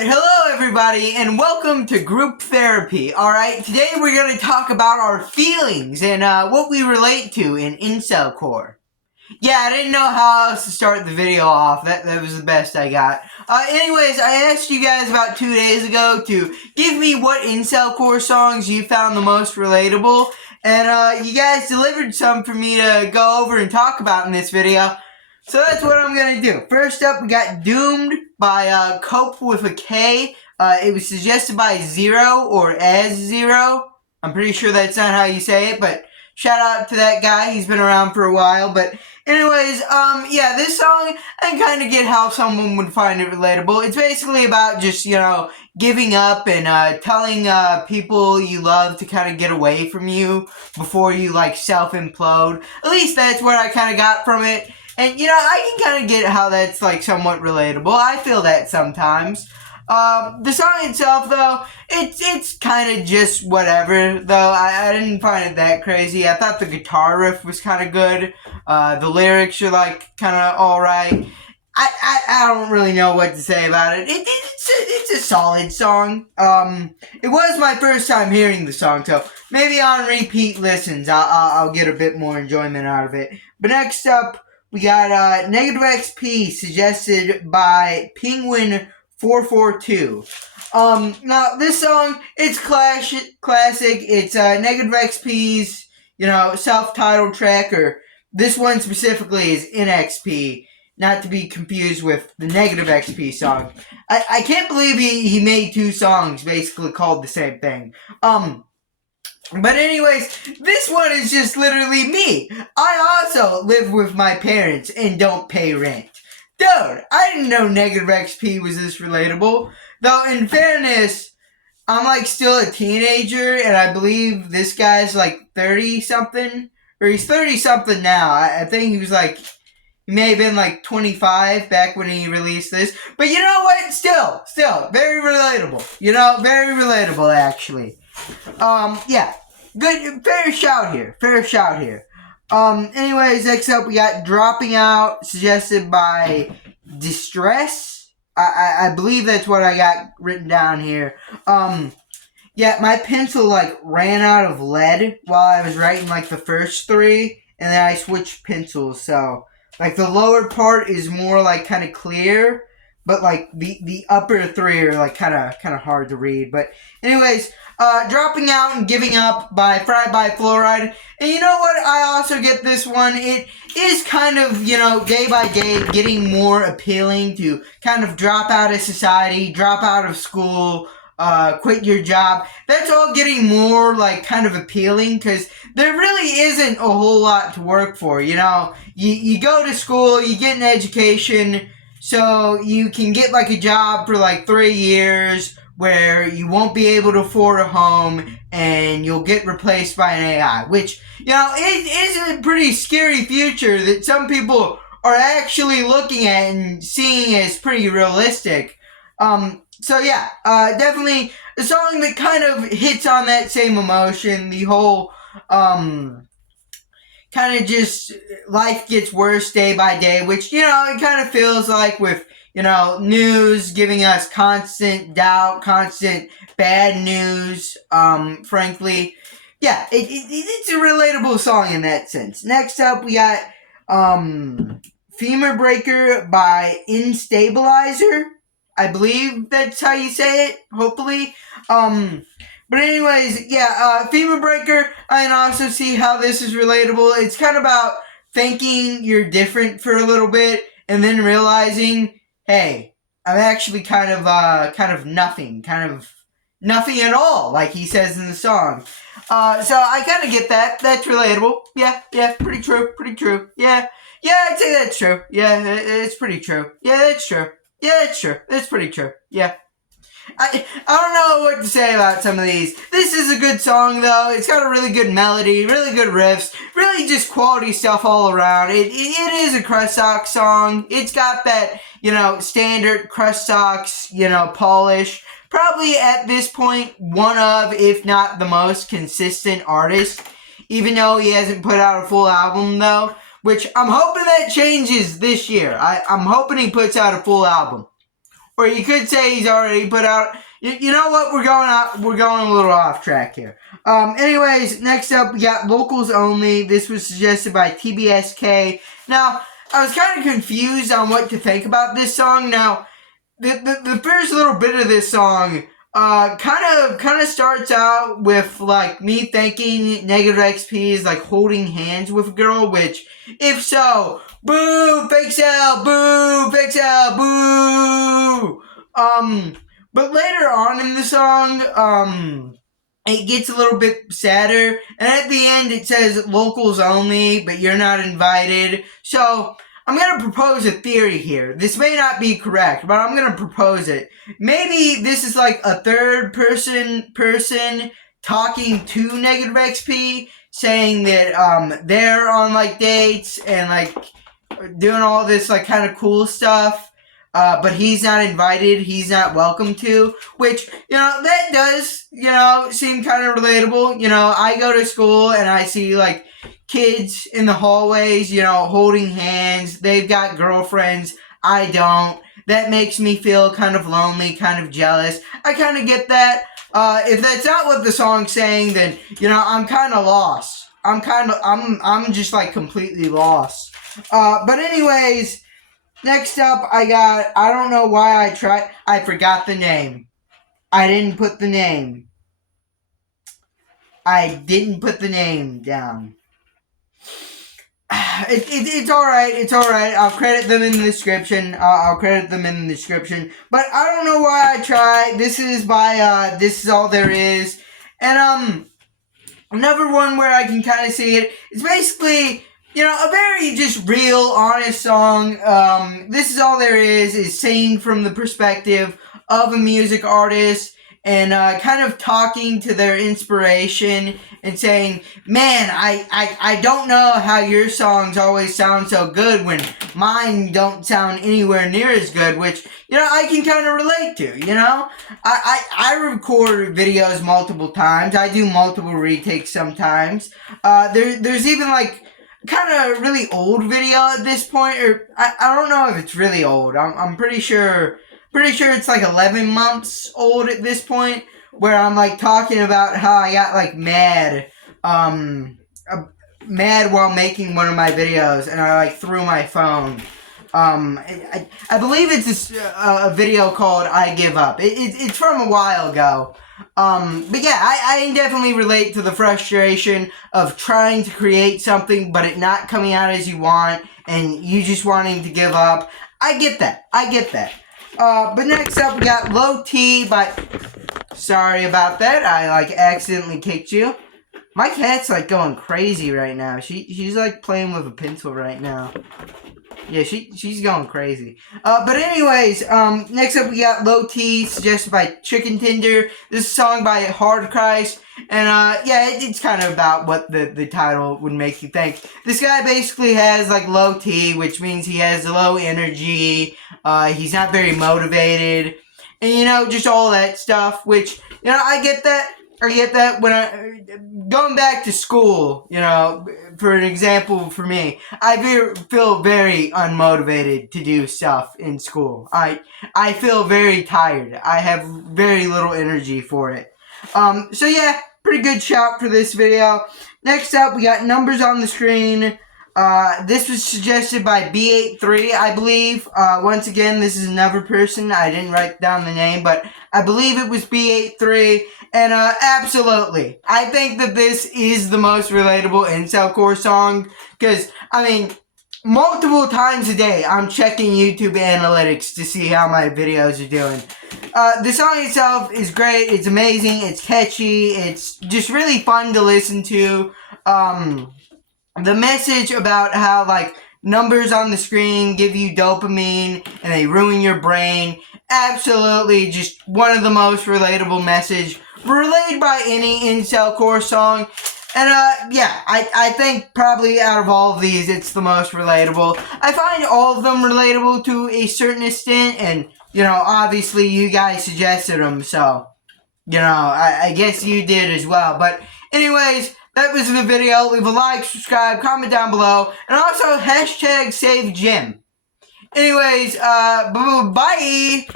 Alright, hello everybody, and welcome to group therapy. Alright, today we're going to talk about our feelings and what we relate to in incelcore. Yeah, I didn't know how else to start the video off. That was the best I got. Anyways, I asked you guys about 2 days ago to give me what incelcore songs you found the most relatable, and you guys delivered some for me to go over and talk about in this video. So that's what I'm going to do. First up, we got Doomed by Cope with a K. It was suggested by Zero or As Zero. I'm pretty sure that's not how you say it, but shout out to that guy. He's been around for a while. But anyways, yeah, this song, I kind of get how someone would find it relatable. It's basically about just, giving up and telling people you love to kind of get away from you before you, self-implode. At least that's what I kind of got from it. And, I can kind of get how that's, somewhat relatable. I feel that sometimes. The song itself, though, it's kind of just whatever, though. I didn't find it that crazy. I thought the guitar riff was kind of good. The lyrics are, kind of alright. I don't really know what to say about it. It's a solid song. It was my first time hearing the song, so maybe on repeat listens, I'll get a bit more enjoyment out of it. But next up, we got Negative XP, suggested by Penguin442. Now, this song, it's classic. It's Negative XP's, self-titled track, or this one specifically is in XP, not to be confused with the Negative XP song. I can't believe he made two songs basically called the same thing. But anyways, this one is just literally me. I also live with my parents and don't pay rent. Dude, I didn't know Negative XP was this relatable. Though, in fairness, I'm, still a teenager, and I believe this guy's, 30-something. Or he's 30-something now. I think he was, he may have been, 25 back when he released this. But you know what? Still, very relatable. Very relatable, actually. Yeah. Good, fair shout here. Anyways, next up we got Dropping Out, suggested by Distress. I believe that's what I got written down here. Yeah, my pencil, ran out of lead while I was writing, the first three, and then I switched pencils, so, the lower part is more, kind of clear, but, the upper three are, kind of hard to read. But, anyways, Dropping Out and Giving Up by Fried by Fluoride. And you know what? I also get this one. It is kind of, day by day getting more appealing to kind of drop out of society, drop out of school, quit your job. That's all getting more, kind of appealing because there really isn't a whole lot to work for, You go to school, you get an education, so you can get, a job for, 3 years where you won't be able to afford a home and you'll get replaced by an AI, which, it is a pretty scary future that some people are actually looking at and seeing as pretty realistic. So yeah, definitely a song that kind of hits on that same emotion, the whole, kind of just life gets worse day by day, which, it kind of feels like with, news giving us constant doubt, constant bad news, frankly. Yeah, it's a relatable song in that sense. Next up, we got, Femur Breaker by Instabilizer. I believe that's how you say it, hopefully. But anyways, yeah, Femur Breaker, I can also see how this is relatable. It's kind of about thinking you're different for a little bit and then realizing, hey, I'm actually kind of nothing at all, like he says in the song. So I kind of get that. That's relatable. Yeah, pretty true. Yeah, I'd say that's true. Yeah, it's pretty true. Yeah, that's true. Yeah, that's true. That's pretty true. Yeah. I don't know what to say about some of these. This is a good song, though. It's got a really good melody, really good riffs, really just quality stuff all around. It is a Crush Socks song. It's got that, standard Crush Socks, polish. Probably at this point, one of, if not the most consistent artist, even though he hasn't put out a full album, though, which I'm hoping that changes this year. I'm hoping he puts out a full album. or you could say he's already put out. You know what? We're going a little off track here. Anyways, next up we got Locals Only. This was suggested by TBSK. Now, I was kind of confused on what to think about this song. Now, the first little bit of this song kind of starts out with like me thinking Negative XP is like holding hands with a girl, which if so, boo, fake sale, boo, fake sale, boo. But later on in the song, it gets a little bit sadder, and at the end it says locals only, but you're not invited. So I'm going to propose a theory here. This may not be correct, but I'm going to propose it. Maybe this is like a third person talking to Negative XP, saying that they're on like dates and like doing all this like kind of cool stuff. But he's not invited, he's not welcome to, which, that does, seem kind of relatable. I go to school and I see, like, kids in the hallways, holding hands, they've got girlfriends, I don't. That makes me feel kind of lonely, kind of jealous. I kind of get that. If that's not what the song's saying, then, I'm kind of lost. I'm just, like, completely lost. But anyways, next up, I don't know why I forgot the name. I didn't put the name. I didn't put the name down. It's alright, I'll credit them in the description. But I don't know why I tried. This is by, This Is All There Is. And, another one where I can kind of see it. It's basically, a very just real, honest song. This Is All There Is seen from the perspective of a music artist and kind of talking to their inspiration and saying, man, I don't know how your songs always sound so good when mine don't sound anywhere near as good, which, I can kind of relate to, I record videos multiple times. I do multiple retakes sometimes. There's even, like, kind of really old video at this point, or I don't know if it's really old. I'm pretty sure it's like 11 months old at this point, where I'm like talking about how I got like mad while making one of my videos, and I like threw my phone. I believe it's a video called I Give Up. It's from a while ago. But yeah, I definitely relate to the frustration of trying to create something, but it not coming out as you want, and you just wanting to give up. I get that. But next up, we got Low T by... Sorry about that. I, like, accidentally kicked you. My cat's, like, going crazy right now. She's, like, playing with a pencil right now. Yeah, she's going crazy. But anyways, next up we got Low T, suggested by Chicken Tender. This is a song by Hard Christ. And, yeah, it's kind of about what the title would make you think. This guy basically has, like, low T, which means he has low energy. He's not very motivated. And, just all that stuff, which, I get that. When going back to school, for an example for me, I feel very unmotivated to do stuff in school. I feel very tired. I have very little energy for it. So yeah, pretty good shout for this video. Next up, we got Numbers on the Screen. This was suggested by B83, I believe. Once again, this is another person. I didn't write down the name, but I believe it was B83. And, absolutely. I think that this is the most relatable incelcore song. Because, I mean, multiple times a day, I'm checking YouTube analytics to see how my videos are doing. The song itself is great. It's amazing. It's catchy. It's just really fun to listen to. The message about how, like, numbers on the screen give you dopamine and they ruin your brain. Absolutely just one of the most relatable message relayed by any incelcore song. And, yeah, I think probably out of all of these, it's the most relatable. I find all of them relatable to a certain extent, and, obviously you guys suggested them, so, I guess you did as well. But, anyways, that was the video. Leave a like, subscribe, comment down below, and also hashtag save Jim. Anyways, bye!